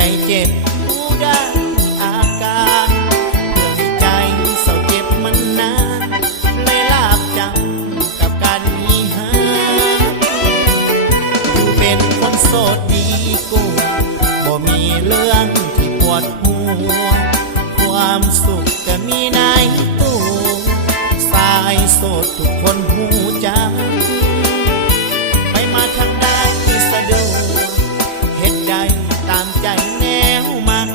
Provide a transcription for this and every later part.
ใจเจ็บผู้ได้อาการเพื่อให้ใจเศร้าเจ็บมันนานเลยลาบจำกับการมีหาอยู่เป็นคนโสดดีกูบ่มีเรื่องที่ปวดหัวความสุขก็มีในตัวสายโสดทุกคนหูจักไปมาทางใดสะดวกเฮ็ดได้ตามใจแนวมัก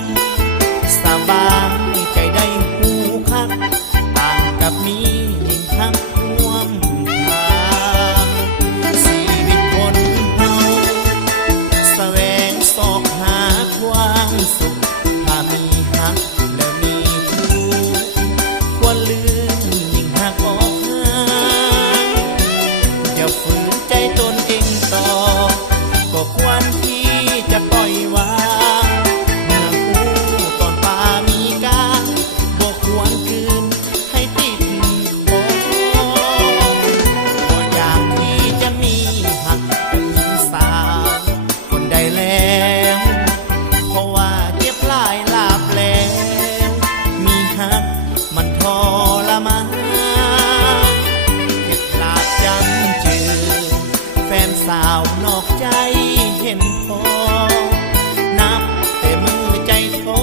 สบายใจได้หูคักต่างกับมียิ่งทักท่วมทางชีวิตคนเฮาแสวงสอกหาความสุขถ้ามีหักและมีทุกข์ควรลืมยิ่งหักออกห่างอย่าฝืนใจตนเองต่อก็ควรที่จะปล่อยวางเมื่อคู่ตอนป่ามีการบ่ควรคืนให้ติดคอบ่อยากที่จะมีหักกับหญิงสาวคนใดแล้วเพราะว่าเจ็บหลายลาบแล้วมีหักมันทรมานเจ็บลาบจำเจอแฟนสาวนอกใจเห็นพอนับแต่มือใจท้อ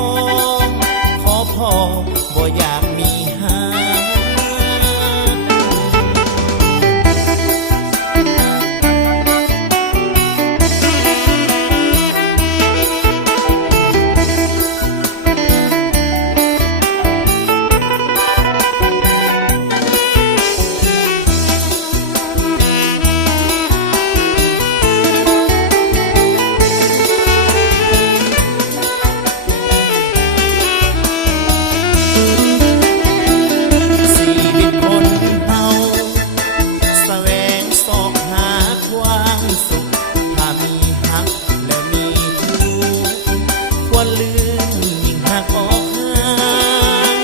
ขอพอบ่อยากมีหาชีวิตคนเฮาแสวงสอกหาความสุขถ้ามีหักและมีทุกข์ควรลืมยิ่งหักออกห่าง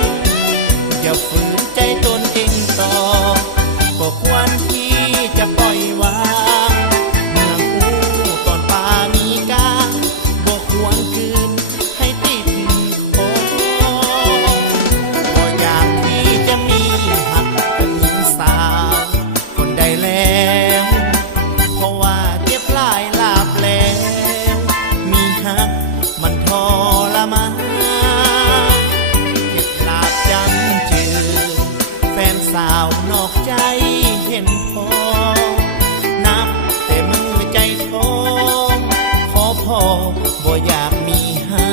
อย่าฝืนใจตนเองต่อก็ควรที่จะปล่อยวางเมื่อคู่ตอนป่ามีการบ่ควรคืนให้ติดคอบ่อยากที่จะมีหักกับหญิงสาวคนใดแล้วเพราะว่าเจ็บหลายลาบแล้วมีหักมันทรมานเจ็บลาบจำเจอแฟนสาวนอกใจเห็นพอนับแต่มือใจท้อขอพอบ่อยากมีหา